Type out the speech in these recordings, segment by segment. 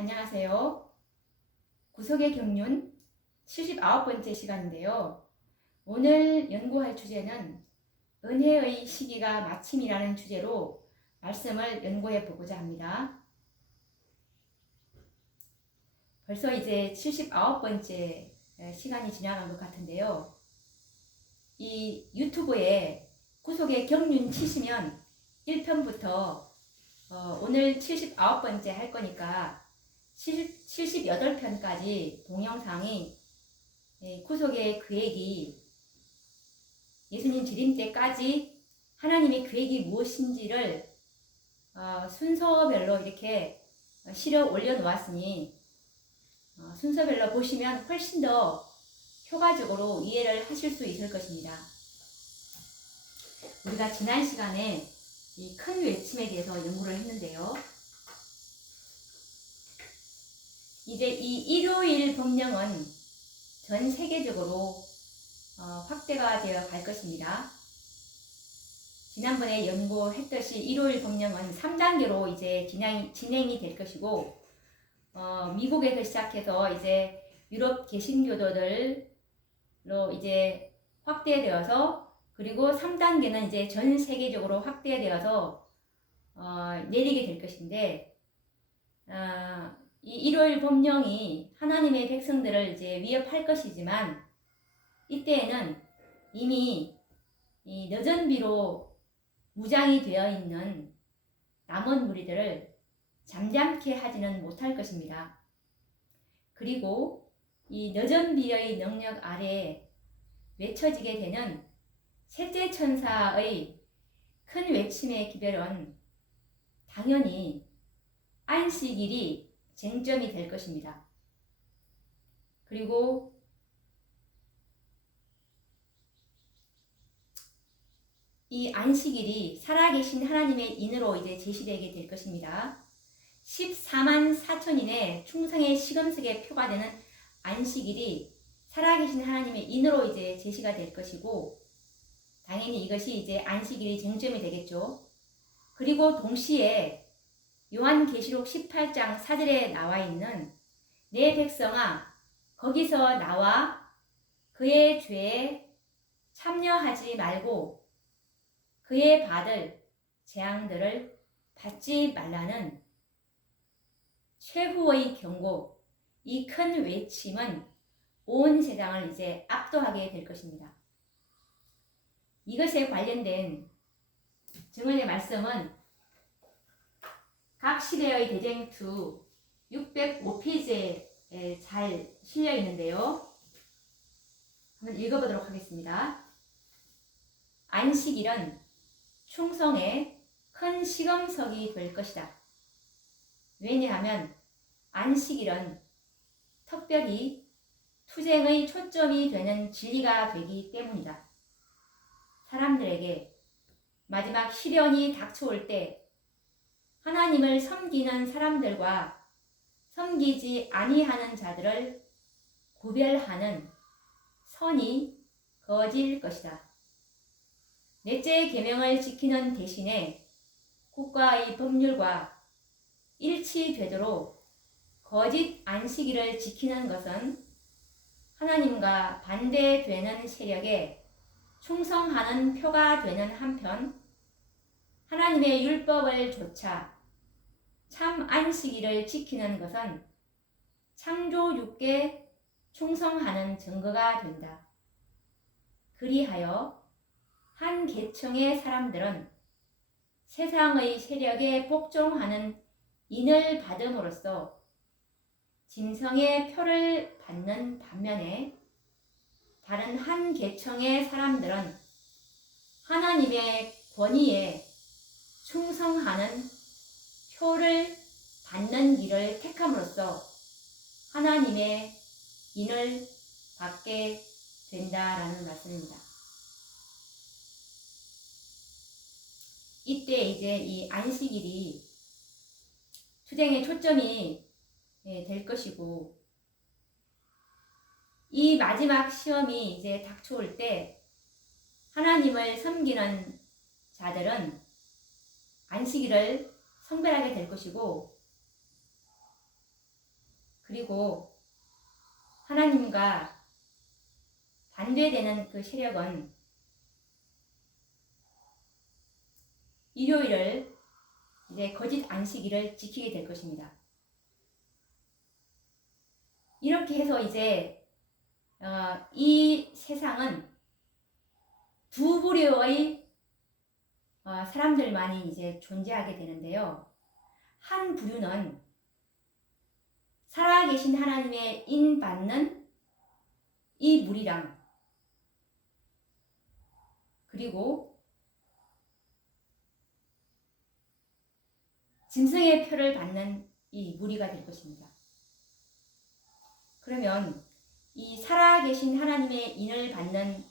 안녕하세요. 구속의 경륜 79번째 시간인데요. 오늘 연구할 주제는 은혜의 시기가 마침이라는 주제로 말씀을 연구해 보고자 합니다. 벌써 이제 79번째 시간이 지나간 것 같은데요. 이 유튜브에 구속의 경륜 치시면 1편부터 오늘 79번째 할 거니까 78편까지 동영상이 구속의 계획이 예수님 재림 때까지 하나님의 계획이 무엇인지를 순서별로 이렇게 실어 올려놓았으니 순서별로 보시면 훨씬 더 효과적으로 이해를 하실 수 있을 것입니다. 우리가 지난 시간에 이 큰 외침에 대해서 연구를 했는데요. 이제 이 일요일 법령은 전 세계적으로 확대가 되어 갈 것입니다. 지난번에 연구했듯이 일요일 법령은 3단계로 이제 진행이 될 것이고, 미국에서 시작해서 이제 유럽 개신교도들로 이제 확대되어서, 그리고 3단계는 이제 전 세계적으로 확대되어서 내리게 될 것인데, 이 일요일 법령이 하나님의 백성들을 이제 위협할 것이지만, 이때에는 이미 이 여전비로 무장이 되어 있는 남은 무리들을 잠잠케 하지는 못할 것입니다. 그리고 이 여전비의 능력 아래에 외쳐지게 되는 셋째 천사의 큰 외침의 기별은 당연히 안식일이 쟁점이 될 것입니다. 그리고 이 안식일이 살아계신 하나님의 인으로 이제 제시되게 될 것입니다. 14만 4천인의 충성의 시금석에 표가 되는 안식일이 살아계신 하나님의 인으로 이제 제시가 될 것이고, 당연히 이것이 이제 안식일이 쟁점이 되겠죠. 그리고 동시에 요한계시록 18장 4절에 나와 있는 내 백성아 거기서 나와 그의 죄에 참여하지 말고 그의 받을 재앙들을 받지 말라는 최후의 경고, 이 큰 외침은 온 세상을 이제 압도하게 될 것입니다. 이것에 관련된 증언의 말씀은 각 시대의 대쟁투 605페이지에 잘 실려 있는데요. 한번 읽어보도록 하겠습니다. 안식일은 충성의 큰 시금석이 될 것이다. 왜냐하면 안식일은 특별히 투쟁의 초점이 되는 진리가 되기 때문이다. 사람들에게 마지막 시련이 닥쳐올 때 하나님을 섬기는 사람들과 섬기지 아니하는 자들을 구별하는 선이 그어질 것이다. 넷째 계명을 지키는 대신에 국가의 법률과 일치되도록 거짓 안식일을 지키는 것은 하나님과 반대되는 세력에 충성하는 표가 되는 한편, 하나님의 율법을 조차 참 안식일을 지키는 것은 창조주께 충성하는 증거가 된다. 그리하여 한 계층의 사람들은 세상의 세력에 복종하는 인을 받음으로써 짐승의 표를 받는 반면에, 다른 한 계층의 사람들은 하나님의 권위에 충성하는 표를 받는 길을 택함으로써 하나님의 인을 받게 된다라는 말씀입니다. 이때 이제 이 안식일이 투쟁의 초점이 될 것이고, 이 마지막 시험이 이제 닥쳐올 때 하나님을 섬기는 자들은 안식일을 성별하게 될 것이고, 그리고 하나님과 반대되는 그 세력은 일요일을 이제 거짓 안식일을 지키게 될 것입니다. 이렇게 해서 이제 이 세상은 두 부류의 사람들만이 이제 존재하게 되는데요. 한 부류는 살아계신 하나님의 인받는 이 무리랑, 그리고 짐승의 표를 받는 이 무리가 될 것입니다. 그러면 이 살아계신 하나님의 인을 받는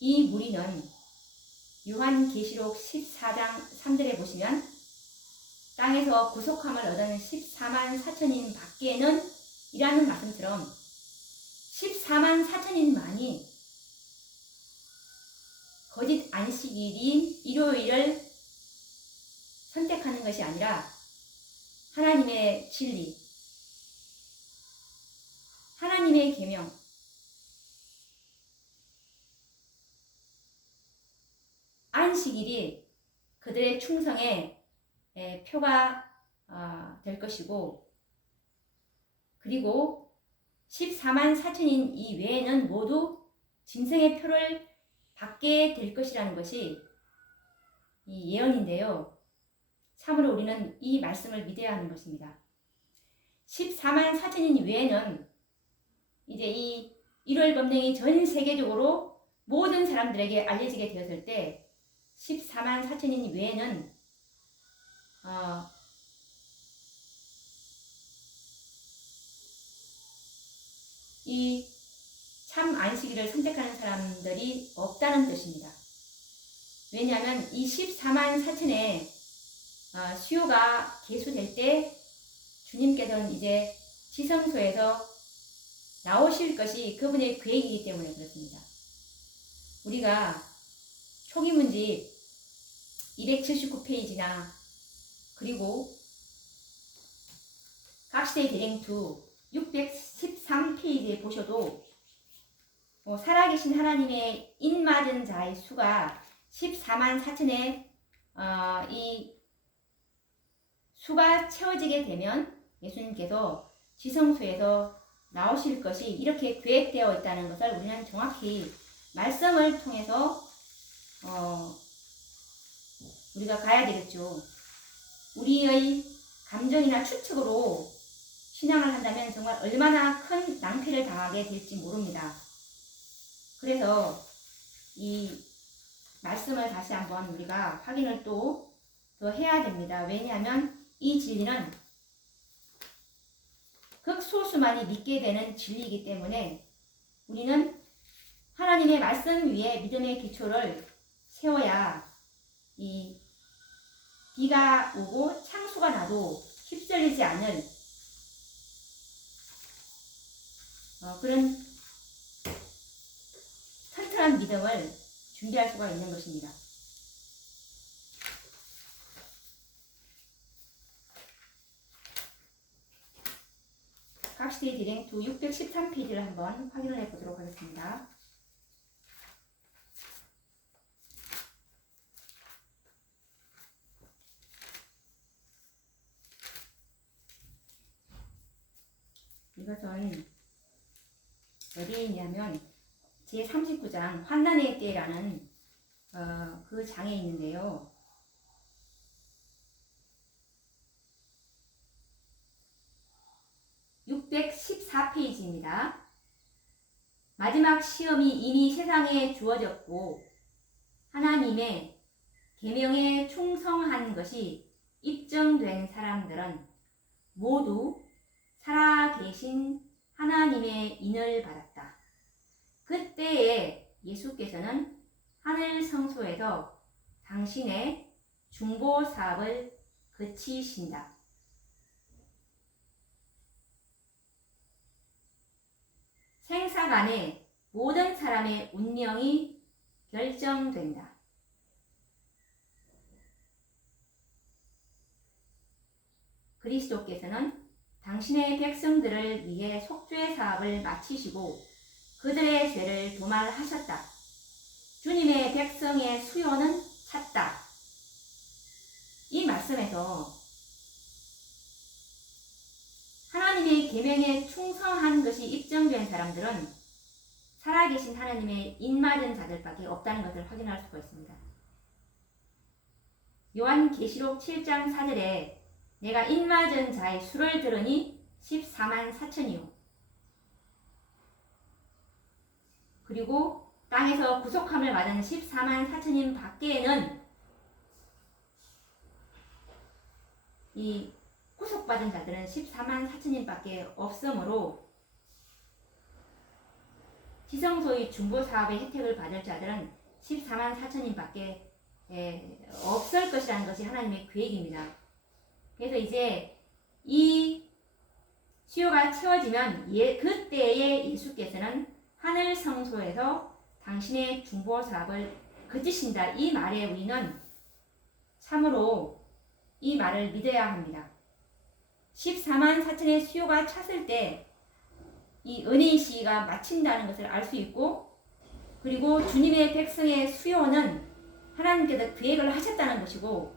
이 무리는 요한계시록 14장 3절에 보시면 땅에서 구속함을 얻은 14만 4천인 밖에는 이라는 말씀처럼 14만 4천인만이 거짓 안식일인 일요일을 선택하는 것이 아니라 하나님의 진리, 하나님의 계명, 안식일이 그들의 충성의 표가 될 것이고, 그리고 14만 4천인 이 외에는 모두 짐승의 표를 받게 될 것이라는 것이 이 예언인데요. 참으로 우리는 이 말씀을 믿어야 하는 것입니다. 14만 4천인 외에는 이제 이 일월 법령이 전 세계적으로 모든 사람들에게 알려지게 되었을 때 14만 4천인 외에는 이 참 안식일을 선택하는 사람들이 없다는 뜻입니다. 왜냐하면 이 14만 4천의 수요가 계수될 때 주님께서는 이제 지성소에서 나오실 것이 그분의 계획이기 때문에 그렇습니다. 우리가 초기문집 279페이지나 그리고 각시대의 대행투 613페이지에 보셔도 살아계신 하나님의 인맞은 자의 수가 14만 4천의 이 수가 채워지게 되면 예수님께서 지성소에서 나오실 것이 이렇게 계획되어 있다는 것을 우리는 정확히 말씀을 통해서 우리가 가야 되겠죠. 우리의 감정이나 추측으로 신앙을 한다면 정말 얼마나 큰 낭패를 당하게 될지 모릅니다. 그래서 이 말씀을 다시 한번 우리가 확인을 또 더 해야 됩니다. 왜냐하면 이 진리는 극소수만이 믿게 되는 진리이기 때문에 우리는 하나님의 말씀 위에 믿음의 기초를 세워야 이 비가 오고 창수가 나도 휩쓸리지 않을 그런 튼튼한 믿음을 준비할 수가 있는 것입니다. 각시대의 대행투 613페이지를 한번 확인을 해보도록 하겠습니다. 이것은 어디에 있냐면 제39장 환난의 때라는 그 장에 있는데요. (614페이지입니다) 마지막 시험이 이미 세상에 주어졌고 하나님의 계명에 충성한 것이 입증된 사람들은 모두 살아계신 하나님의 인을 받았다. 그때에 예수께서는 하늘 성소에서 당신의 중보 사업을 그치신다. 생사간에 모든 사람의 운명이 결정된다. 그리스도께서는 당신의 백성들을 위해 속죄 사업을 마치시고 그들의 죄를 도말하셨다. 주님의 백성의 수요는 찼다. 이 말씀에서 하나님의 계명에 충성한 것이 입증된 사람들은 살아계신 하나님의 입맞은 자들밖에 없다는 것을 확인할 수가 있습니다. 요한계시록 7장 4절에 내가 입맞은 자의 수를 들으니 14만 4천이요. 그리고 땅에서 구속함을 받은 14만 4천인 밖에는 이 구속받은 자들은 14만 4천인 밖에 없으므로 지성소의 중보사업의 혜택을 받을 자들은 14만 4천인 밖에 없을 것이라는 것이 하나님의 계획입니다. 그래서 이제 이 수요가 채워지면 그때에 예수께서는 하늘 성소에서 당신의 중보사업을 그치신다. 이 말에 우리는 참으로 이 말을 믿어야 합니다. 14만 4천의 수요가 찼을 때 이 은혜의 시기가 마친다는 것을 알 수 있고, 그리고 주님의 백성의 수요는 하나님께서 계획을 하셨다는 것이고,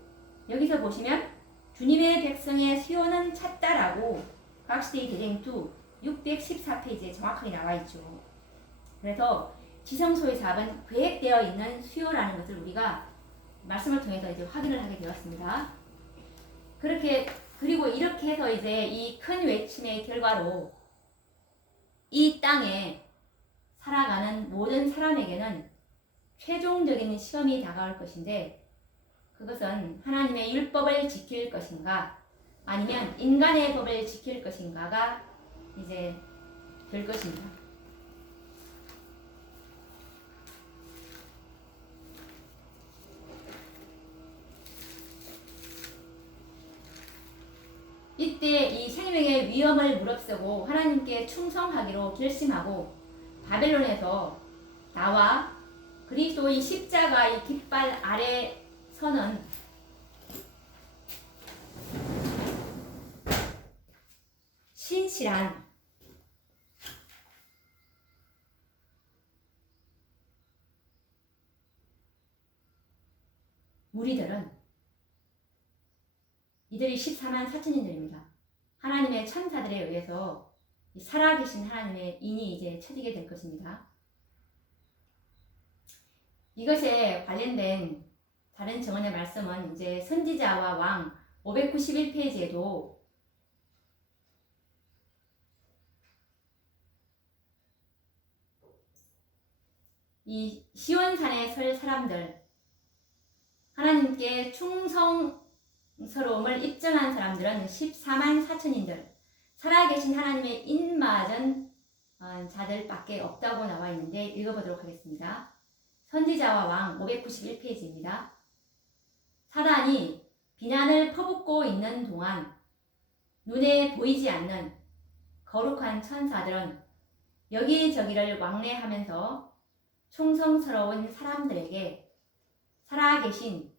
여기서 보시면 주님의 백성의 수요는 찼다라고 각시대의 대쟁투 614페이지에 정확하게 나와 있죠. 그래서 지성소의 사업은 계획되어 있는 수요라는 것을 우리가 말씀을 통해서 이제 확인을 하게 되었습니다. 그리고 이렇게 해서 이제 이 큰 외침의 결과로 이 땅에 살아가는 모든 사람에게는 최종적인 시험이 다가올 것인데, 그것은 하나님의 율법을 지킬 것인가 아니면 인간의 법을 지킬 것인가가 이제 될 것입니다. 이때 이 생명의 위험을 무릅쓰고 하나님께 충성하기로 결심하고 바벨론에서 나와 그리스도의 십자가의 깃발 아래 서는 신실한 무리들은 이들이 14만 4천인들입니다. 하나님의 천사들에 의해서 살아계신 하나님의 인이 이제 쳐지게 될 것입니다. 이것에 관련된 다른 증언의 말씀은 이제 선지자와 왕 591페이지에도 이 시온산에 설 사람들, 하나님께 충성스러움을 입증한 사람들은 14만 4천인들, 살아계신 하나님의 인맞은 자들밖에 없다고 나와 있는데 읽어보도록 하겠습니다. 선지자와 왕 591페이지입니다. 사단이 비난을 퍼붓고 있는 동안 눈에 보이지 않는 거룩한 천사들은 여기저기를 왕래하면서 충성스러운 사람들에게 살아계신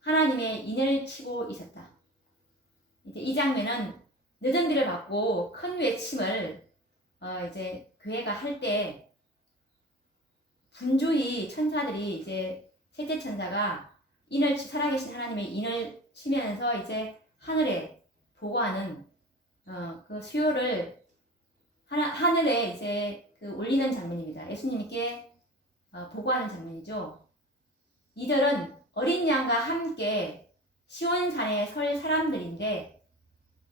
하나님의 인을 치고 있었다. 이제 이 장면은 늦은 비를 받고 큰 외침을 이제 교회가 할 때 분주히 천사들이 이제 셋째 천사가 살아계신 하나님의 인을 치면서 이제 하늘에 보고하는 그 수요를 하늘에 이제 올리는 장면입니다. 예수님께 보고하는 장면이죠. 이들은 어린 양과 함께 시온산에 설 사람들인데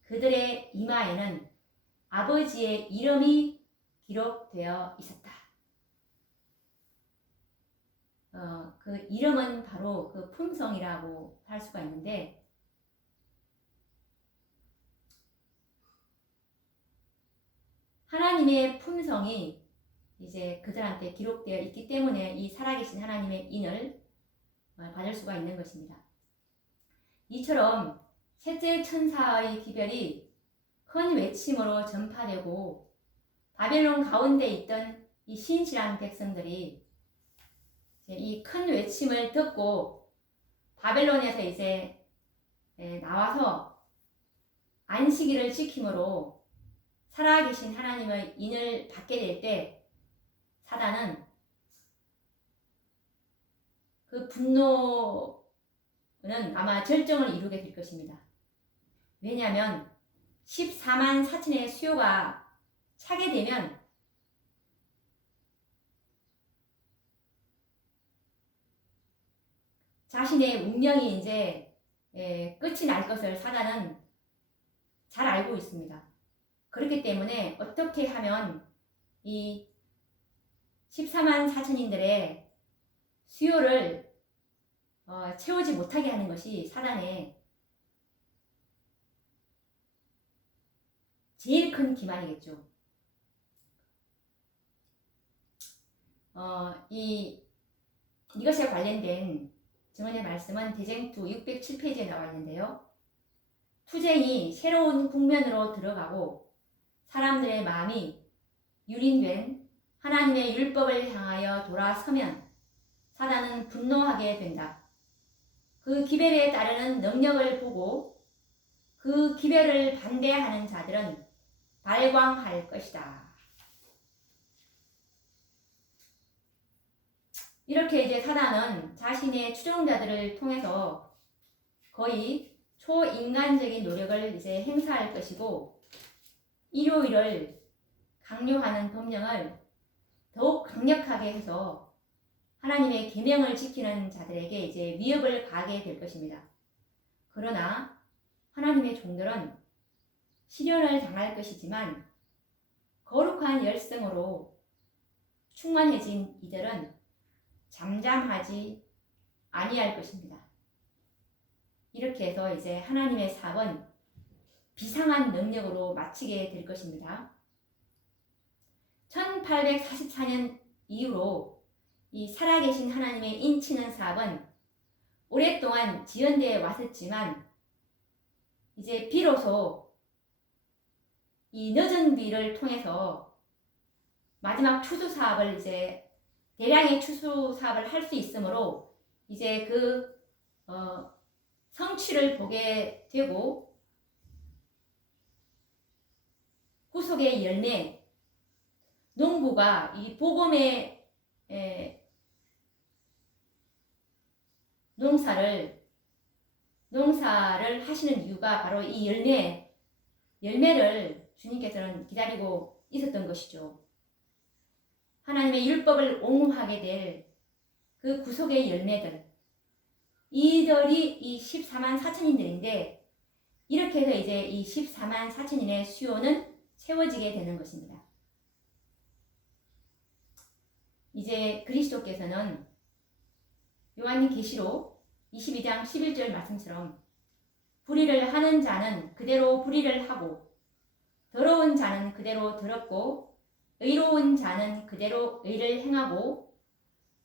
그들의 이마에는 아버지의 이름이 기록되어 있었다. 그 이름은 바로 그 품성이라고 할 수가 있는데, 하나님의 품성이 이제 그들한테 기록되어 있기 때문에 이 살아계신 하나님의 인을 받을 수가 있는 것입니다. 이처럼 셋째 천사의 기별이 큰 외침으로 전파되고 바벨론 가운데 있던 이 신실한 백성들이 이 큰 외침을 듣고 바벨론에서 이제 나와서 안식일을 지킴으로 살아계신 하나님의 인을 받게 될 때 사단은 그 분노는 아마 절정을 이루게 될 것입니다. 왜냐하면 14만 4천의 수요가 차게 되면 자신의 운명이 이제 끝이 날 것을 사단은 잘 알고 있습니다. 그렇기 때문에 어떻게 하면 이 14만 4천인들의 수요를 채우지 못하게 하는 것이 사단의 제일 큰 기만이겠죠. 이것에 관련된 증언의 말씀은 대쟁투 607페이지에 나와 있는데요. 투쟁이 새로운 국면으로 들어가고 사람들의 마음이 유린된 하나님의 율법을 향하여 돌아서면 사단은 분노하게 된다. 그 기별에 따르는 능력을 보고 그 기별을 반대하는 자들은 발광할 것이다. 이렇게 이제 사단은 자신의 추종자들을 통해서 거의 초인간적인 노력을 이제 행사할 것이고 일요일을 강요하는 법령을 더욱 강력하게 해서 하나님의 계명을 지키는 자들에게 이제 위협을 가하게 될 것입니다. 그러나 하나님의 종들은 시련을 당할 것이지만 거룩한 열성으로 충만해진 이들은 잠잠하지 아니할 것입니다. 이렇게 해서 이제 하나님의 사업은 비상한 능력으로 마치게 될 것입니다. 1844년 이후로 이 살아계신 하나님의 인치는 사업은 오랫동안 지연되어 왔었지만 이제 비로소 이 늦은 비를 통해서 마지막 추수 사업을 이제 대량의 추수 사업을 할 수 있으므로 이제 그 성취를 보게 되고 후속의 열매 농부가 이 복음의 농사를 하시는 이유가 바로 이 열매를 주님께서는 기다리고 있었던 것이죠. 하나님의 율법을 옹호하게 될 그 구속의 열매들, 이들이 이 14만 4천인들인데 이렇게 해서 이제 이 14만 4천인의 수요는 채워지게 되는 것입니다. 이제 그리스도께서는 요한계시록 22장 11절 말씀처럼 불의를 하는 자는 그대로 불의를 하고 더러운 자는 그대로 더럽고 의로운 자는 그대로 의를 행하고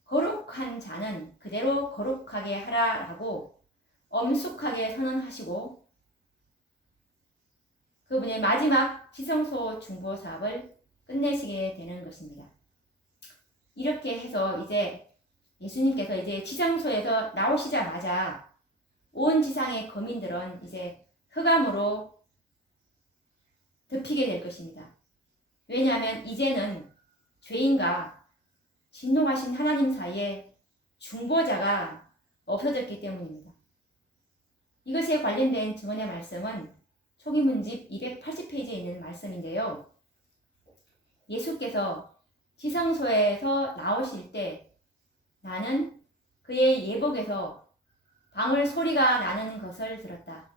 거룩한 자는 그대로 거룩하게 하라라고 엄숙하게 선언하시고 그분의 마지막 지성소 중보 사업을 끝내시게 되는 것입니다. 이렇게 해서 이제 예수님께서 이제 지성소에서 나오시자마자 온 지상의 거민들은 이제 흑암으로 덮이게 될 것입니다. 왜냐하면 이제는 죄인과 진노하신 하나님 사이에 중보자가 없어졌기 때문입니다. 이것에 관련된 증언의 말씀은 초기문집 280페이지에 있는 말씀인데요. 예수께서 지성소에서 나오실 때 나는 그의 예복에서 방울 소리가 나는 것을 들었다.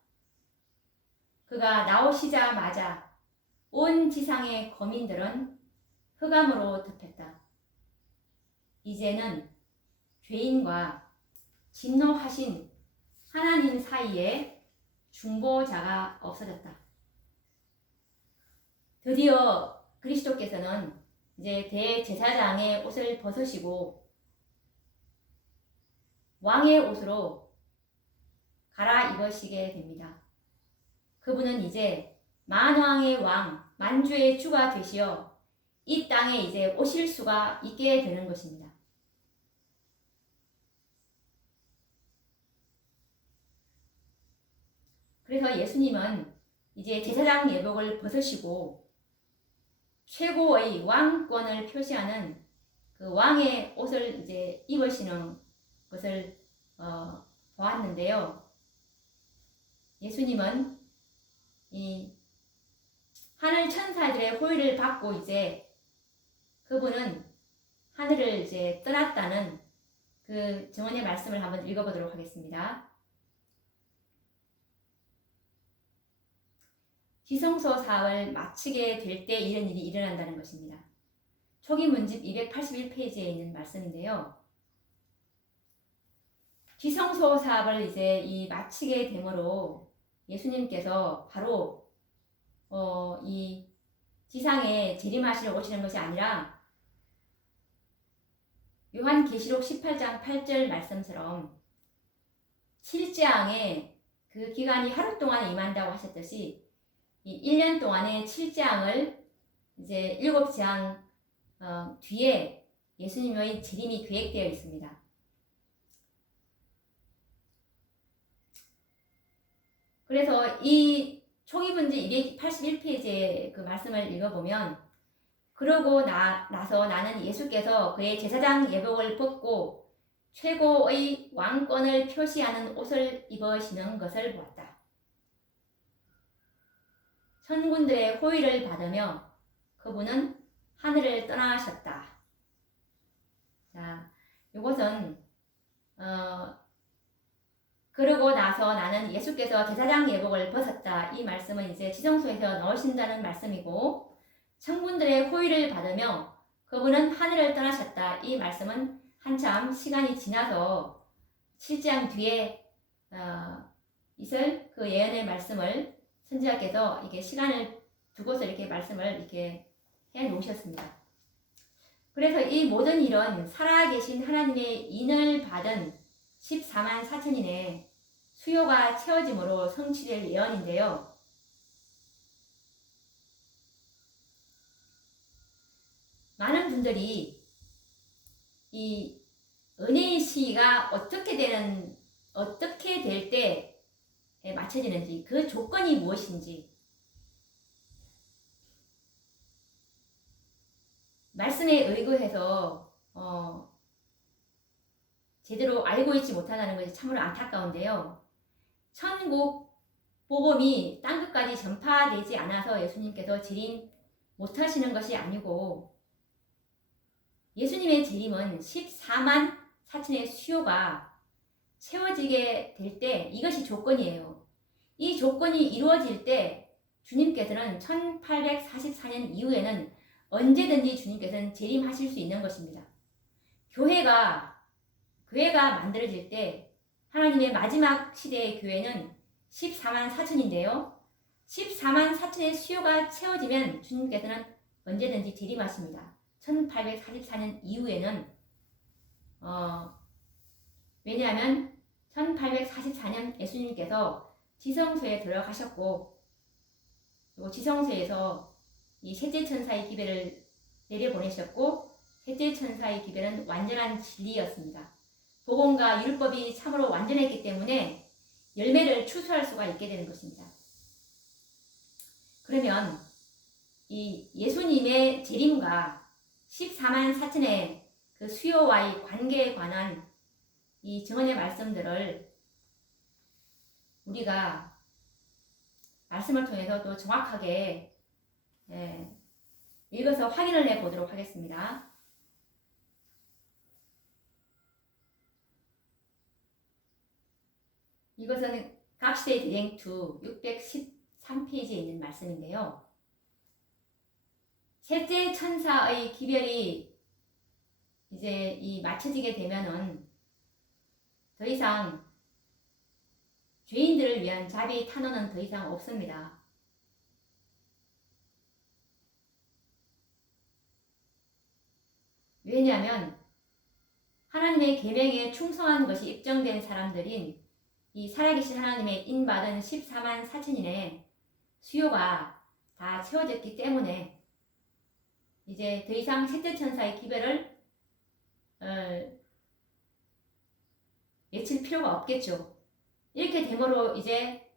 그가 나오시자마자 온 지상의 거민들은 흑암으로 덮였다. 이제는 죄인과 진노하신 하나님 사이에 중보자가 없어졌다. 드디어 그리스도께서는 이제 대제사장의 옷을 벗으시고 왕의 옷으로 갈아입으시게 됩니다. 그분은 이제 만왕의 왕, 만주의 주가 되시어 이 땅에 이제 오실 수가 있게 되는 것입니다. 그래서 예수님은 이제 제사장 예복을 벗으시고 최고의 왕권을 표시하는 그 왕의 옷을 이제 입으시는 것을 보았는데요. 예수님은 이 하늘 천사들의 호의를 받고 이제 그분은 하늘을 이제 떠났다는 그 증언의 말씀을 한번 읽어보도록 하겠습니다. 지성소 사업을 마치게 될 때 이런 일이 일어난다는 것입니다. 초기 문집 281페이지에 있는 말씀인데요. 지성소 사업을 이제 이 마치게 되므로 예수님께서 바로 이 지상에 재림하시러 오시는 것이 아니라 요한계시록 18장 8절 말씀처럼 7장에 그 기간이 하루 동안 임한다고 하셨듯이 이 1년 동안의 7장을 이제 7장 뒤에 예수님의 재림이 계획되어 있습니다. 그래서 이 초기문제 281페이지의 그 말씀을 읽어보면 그러고 나서 나는 예수께서 그의 제사장 예복을 벗고 최고의 왕권을 표시하는 옷을 입으시는 것을 보았다. 천군들의 호의를 받으며 그분은 하늘을 떠나셨다. 자, 이것은 그러고 나서 나는 예수께서 제사장 예복을 벗었다. 이 말씀은 이제 지성소에서 넣으신다는 말씀이고 천군들의 호의를 받으며 그분은 하늘을 떠나셨다. 이 말씀은 한참 시간이 지나서 7장 뒤에 있을 그 예언의 말씀을 선지자께서 이게 시간을 두고서 이렇게 말씀을 이렇게 해 놓으셨습니다. 그래서 이 모든 일은 살아계신 하나님의 인을 받은 14만 4천인의 수요가 채워짐으로 성취될 예언인데요. 많은 분들이 이 은혜의 시기가 어떻게 될 때에 맞춰지는지, 그 조건이 무엇인지, 말씀에 의거해서 제대로 알고 있지 못하다는 것이 참으로 안타까운데요. 천국 복음이 땅끝까지 전파되지 않아서 예수님께서 재림 못하시는 것이 아니고 예수님의 재림은 14만 4천의 수요가 채워지게 될 때 이것이 조건이에요. 이 조건이 이루어질 때 주님께서는 1844년 이후에는 언제든지 주님께서는 재림하실 수 있는 것입니다. 교회가 만들어질 때 하나님의 마지막 시대의 교회는 14만 4천인데요. 14만 4천의 수요가 채워지면 주님께서는 언제든지 재림하십니다. 1844년 이후에는 왜냐하면 1844년 예수님께서 지성소에 들어가셨고 그리고 지성소에서 이 셋째 천사의 기별을 내려보내셨고 셋째 천사의 기별은 완전한 진리였습니다. 복음과 율법이 참으로 완전했기 때문에 열매를 추수할 수가 있게 되는 것입니다. 그러면 이 예수님의 재림과 14만 4천의 그 수요와의 관계에 관한 이 증언의 말씀들을 우리가 말씀을 통해서 또 정확하게 읽어서 확인을 해 보도록 하겠습니다. 이것은 각시대 대행투 613페이지에 있는 말씀인데요. 셋째 천사의 기별이 이제 이 맞춰지게 되면은 더 이상 죄인들을 위한 자비 탄원은 더 이상 없습니다. 왜냐하면 하나님의 계명에 충성한 것이 입증된 사람들인 이 살아계신 하나님의 인받은 14만 4천인의 수요가 다 채워졌기 때문에 이제 더 이상 셋째 천사의 기별을 외칠 필요가 없겠죠. 이렇게 되므로 이제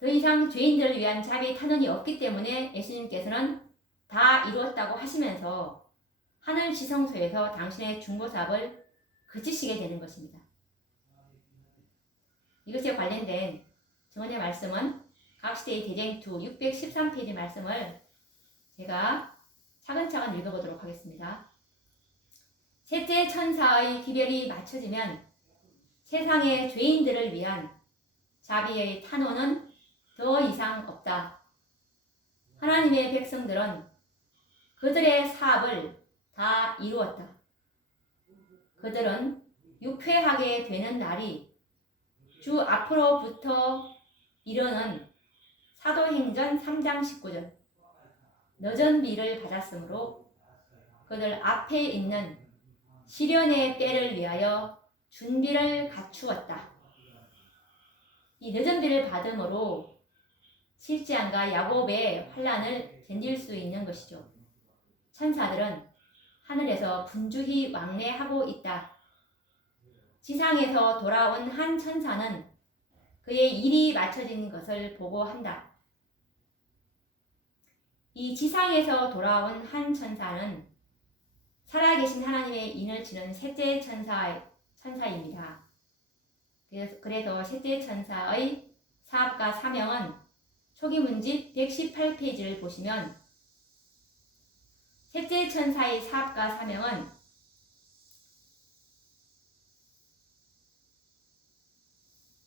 더 이상 죄인들을 위한 자비의 탄원이 없기 때문에 예수님께서는 다 이루었다고 하시면서 하늘 지성소에서 당신의 중보사업을 그치시게 되는 것입니다. 이것에 관련된 증언의 말씀은 각시대의 대쟁투 613페이지 말씀을 제가 차근차근 읽어보도록 하겠습니다. 셋째 천사의 기별이 맞춰지면 세상의 죄인들을 위한 자비의 탄원은 더 이상 없다. 하나님의 백성들은 그들의 사업을 다 이루었다. 그들은 유쾌하게 되는 날이 주 앞으로부터 이르는 사도행전 3장 19절 늦은 비를 받았으므로 그들 앞에 있는 시련의 때를 위하여 준비를 갖추었다. 이 늦은 비를 받음으로 실지안과 야곱의 환난을 견딜 수 있는 것이죠. 천사들은 하늘에서 분주히 왕래하고 있다. 지상에서 돌아온 한 천사는 그의 일이 맞춰진 것을 보고한다. 이 지상에서 돌아온 한 천사는 살아계신 하나님의 인을 치는 셋째 천사입니다. 그래서 셋째 천사의 사업과 사명은 초기문집 118페이지를 보시면 셋째 천사의 사업과 사명은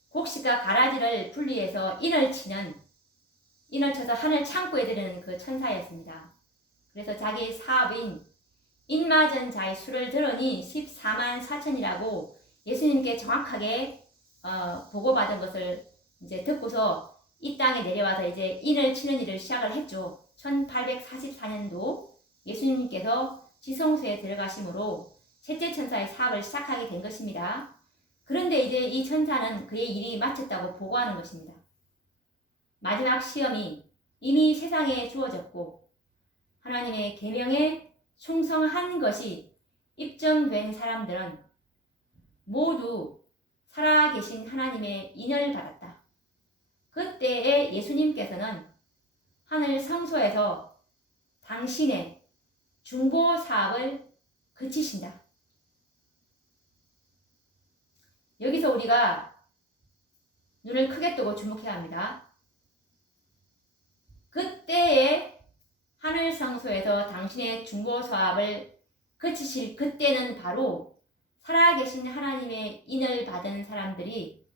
곡식과 가라지를 분리해서 인을 쳐서 하늘 창고에 들이는 그 천사였습니다. 그래서 자기 사업인 인 맞은 자의 수를 들으니 14만 4천이라고 예수님께 정확하게 보고받은 것을 이제 듣고서 이 땅에 내려와서 이제 인을 치는 일을 시작을 했죠. 1844년도 예수님께서 지성소에 들어가심으로 셋째 천사의 사업을 시작하게 된 것입니다. 그런데 이제 이 천사는 그의 일이 마쳤다고 보고하는 것입니다. 마지막 시험이 이미 세상에 주어졌고 하나님의 계명에 충성한 것이 입증된 사람들은 모두 살아계신 하나님의 인을 받았다. 그때에 예수님께서는 하늘 성소에서 당신의 중보 사업을 그치신다. 여기서 우리가 눈을 크게 뜨고 주목해야 합니다. 그때에 하늘 성소에서 당신의 중보 사업을 그치실 그때는 바로 살아계신 하나님의 인을 받은 사람들이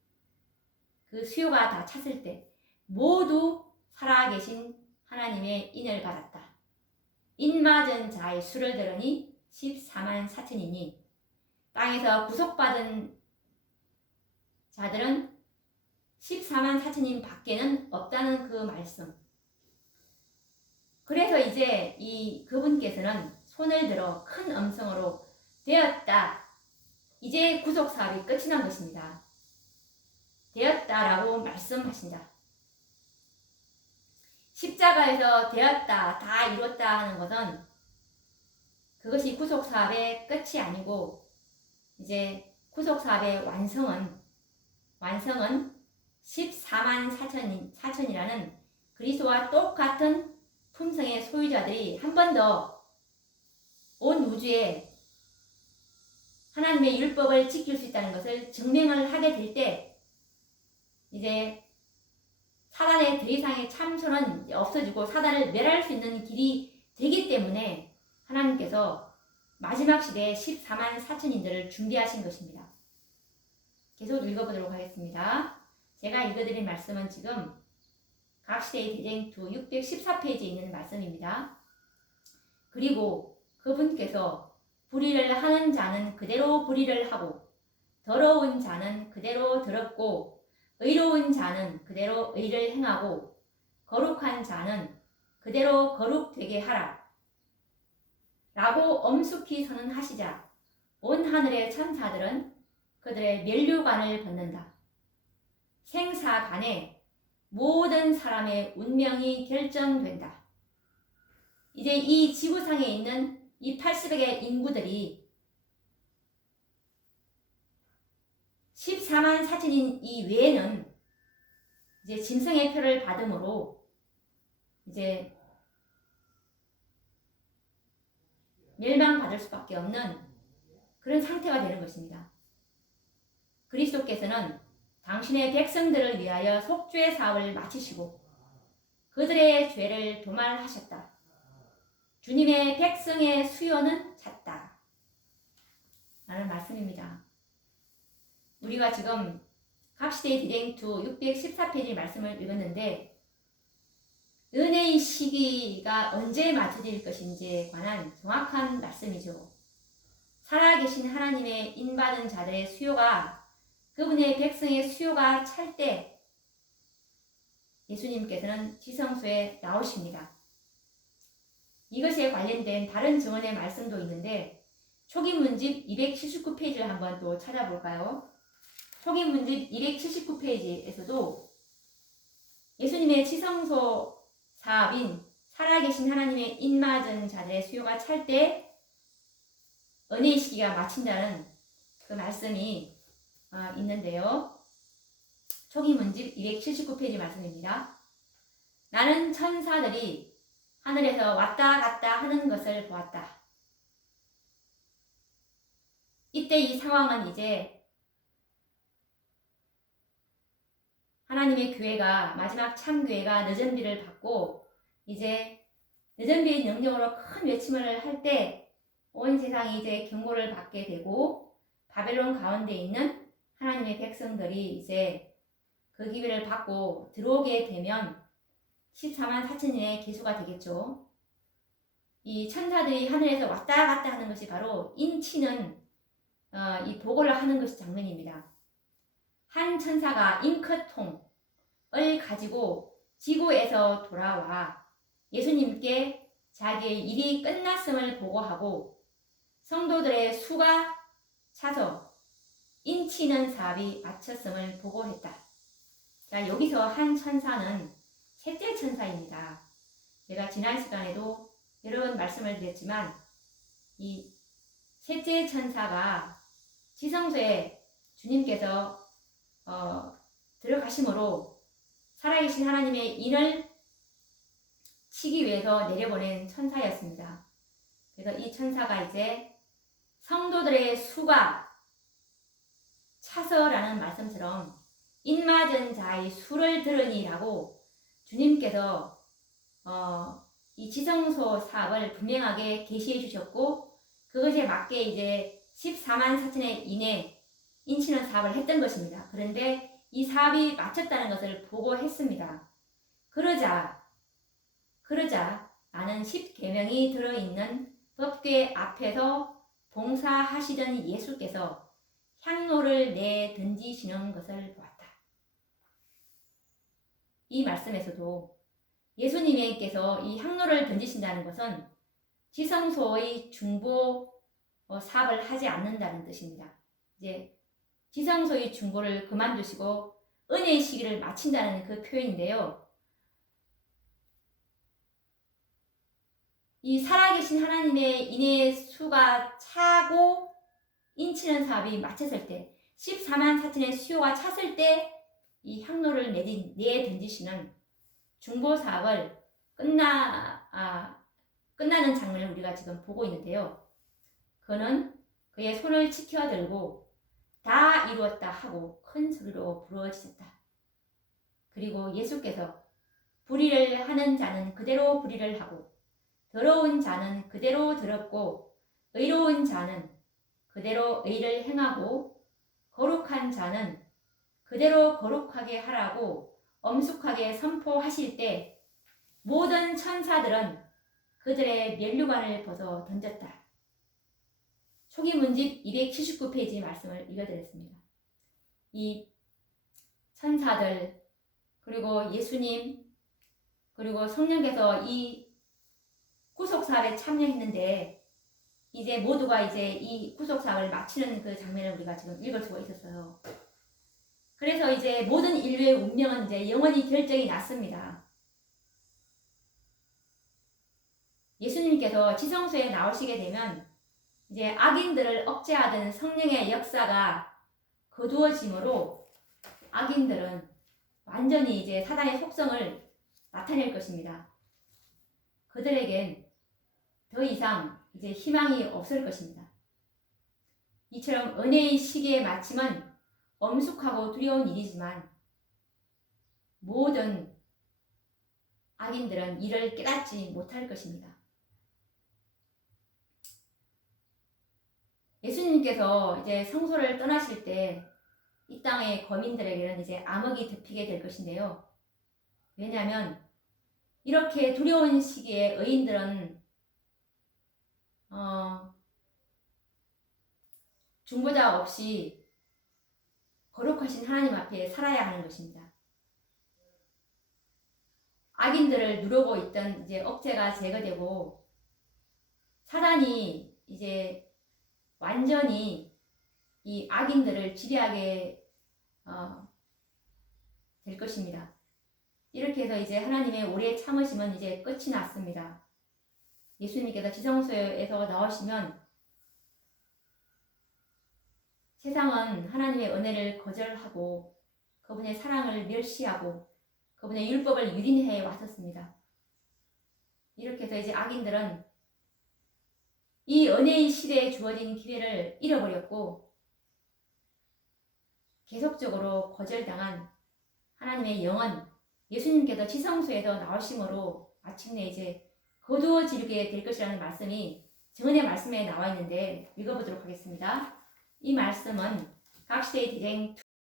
그 수요가 다 찼을 때 모두 살아계신 하나님의 인을 받았다. 인 맞은 자의 수를 들으니 14만 4천이니 땅에서 구속받은 자들은 14만 4천인 밖에는 없다는 그 말씀. 그래서 이제 그분께서는 손을 들어 큰 음성으로 되었다. 이제 구속사업이 끝이 난 것입니다. 되었다라고 말씀하신다. 십자가에서 되었다, 다 이뤘다 하는 것은 그것이 구속사업의 끝이 아니고 이제 구속사업의 완성은 14만 4천이라는 그리스도와 똑같은 품성의 소유자들이 한 번 더 온 우주에 하나님의 율법을 지킬 수 있다는 것을 증명을 하게 될 때 이제 사단의 더 이상의 참소는 없어지고 사단을 멸할 수 있는 길이 되기 때문에 하나님께서 마지막 시대에 14만 4천인들을 준비하신 것입니다. 계속 읽어보도록 하겠습니다. 제가 읽어드린 말씀은 지금 각시대의 대쟁투 614페이지에 있는 말씀입니다. 그리고 그분께서 불의를 하는 자는 그대로 불의를 하고 더러운 자는 그대로 더럽고 의로운 자는 그대로 의를 행하고 거룩한 자는 그대로 거룩되게 하라 라고 엄숙히 선언하시자 온 하늘의 천사들은 그들의 면류관을 벗는다. 생사간에 모든 사람의 운명이 결정된다. 이제 이 지구상에 있는 이 80억의 인구들이 14만 4천인 이 외에는 이제 짐승의 표를 받음으로 이제 멸망받을 수밖에 없는 그런 상태가 되는 것입니다. 그리스도께서는 당신의 백성들을 위하여 속죄 사업을 마치시고 그들의 죄를 도말하셨다. 주님의 백성의 수요는 찼다. 라는 말씀입니다. 우리가 지금 갑시대의 디댕2 614페이지 말씀을 읽었는데 은혜의 시기가 언제 맞춰질 것인지에 관한 정확한 말씀이죠. 살아계신 하나님의 인받은 자들의 수요가 그분의 백성의 수요가 찰 때 예수님께서는 지성소에 나오십니다. 이것에 관련된 다른 증언의 말씀도 있는데 초기문집 279페이지를 한번 또 찾아볼까요? 초기문집 279페이지에서도 예수님의 지성소 사업인 살아계신 하나님의 인맞은 자들의 수요가 찰 때 은혜의 시기가 마친다는 그 말씀이 있는데요. 초기문집 279페이지 말씀입니다. 나는 천사들이 하늘에서 왔다 갔다 하는 것을 보았다. 이때 이 상황은 이제 하나님의 교회가 마지막 참교회가 늦은 비를 받고 이제 늦은 비의 능력으로 큰 외침을 할 때 온 세상이 이제 경고를 받게 되고 바벨론 가운데 있는 하나님의 백성들이 이제 그 기회를 받고 들어오게 되면 14만 4천인의 계수가 되겠죠. 이 천사들이 하늘에서 왔다 갔다 하는 것이 바로 인치는 이 보고를 하는 것이 장면입니다. 한 천사가 잉크통을 가지고 지구에서 돌아와 예수님께 자기의 일이 끝났음을 보고하고 성도들의 수가 차서 인치는 사업이 마쳤음을 보고했다. 자, 여기서 한 천사는 셋째 천사입니다. 제가 지난 시간에도 여러 번 말씀을 드렸지만 이 셋째 천사가 지성소에 주님께서 들어가심으로 살아계신 하나님의 인을 치기 위해서 내려보낸 천사였습니다. 그래서 이 천사가 이제 성도들의 수가 차서라는 말씀처럼 인맞은 자의 수를 들으니라고 주님께서 이 지성소 사업을 분명하게 계시해 주셨고 그것에 맞게 이제 14만 4천의 인에 인치는 사업을 했던 것입니다. 그런데 이 사업이 마쳤다는 것을 보고했습니다. 그러자 나는 10계명이 들어있는 법궤 앞에서 봉사하시던 예수께서 향로를 내 던지시는 것을 보았다. 이 말씀에서도 예수님께서 이 향로를 던지신다는 것은 지성소의 중보 사업을 하지 않는다는 뜻입니다. 이제 지성소의 중보를 그만두시고 은혜의 시기를 마친다는 그 표현인데요. 이 살아계신 하나님의 인의 수가 차고 인치는 사업이 마쳤을 때 14만 4천의 수요가 찼을 때 이 향로를 내 던지시는 중보 사업을 끝나는 장면을 우리가 지금 보고 있는데요. 그는 그의 손을 치켜들고 다 이루었다 하고 큰 소리로 부르짖었다. 그리고 예수께서 불의를 하는 자는 그대로 불의를 하고 더러운 자는 그대로 더럽고 의로운 자는 그대로 의를 행하고 거룩한 자는 그대로 거룩하게 하라고 엄숙하게 선포하실 때 모든 천사들은 그들의 면류관을 벗어 던졌다. 초기문집 279페이지 말씀을 읽어드렸습니다. 이 천사들 그리고 예수님 그리고 성령께서 이 구속사업에 참여했는데 이제 모두가 이제 이 구속사업을 마치는 그 장면을 우리가 지금 읽을 수가 있었어요. 그래서 이제 모든 인류의 운명은 이제 영원히 결정이 났습니다. 예수님께서 지성소에 나오시게 되면 이제 악인들을 억제하던 성령의 역사가 거두어지므로 악인들은 완전히 이제 사단의 속성을 나타낼 것입니다. 그들에겐 더 이상 이제 희망이 없을 것입니다. 이처럼 은혜의 시기의 마침은 엄숙하고 두려운 일이지만 모든 악인들은 이를 깨닫지 못할 것입니다. 예수님께서 이제 성소를 떠나실 때 이 땅의 거민들에게는 이제 암흑이 덮이게 될 것인데요. 왜냐하면 이렇게 두려운 시기에 의인들은 중보자 없이 거룩하신 하나님 앞에 살아야 하는 것입니다. 악인들을 누르고 있던 이제 억제가 제거되고 사단이 이제 완전히 이 악인들을 지배하게 될 것입니다. 이렇게 해서 이제 하나님의 오래 참으심은 이제 끝이 났습니다. 예수님께서 지성소에서 나오시면 세상은 하나님의 은혜를 거절하고 그분의 사랑을 멸시하고 그분의 율법을 유린해 왔었습니다. 이렇게 해서 이제 악인들은 이 은혜의 시대에 주어진 기회를 잃어버렸고 계속적으로 거절당한 하나님의 영은 예수님께서 지성소에서 나오심으로 마침내 이제 거두어지게 될 것이라는 말씀이 증언의 말씀에 나와 있는데 읽어보도록 하겠습니다. 이 말씀은 각시대의 대쟁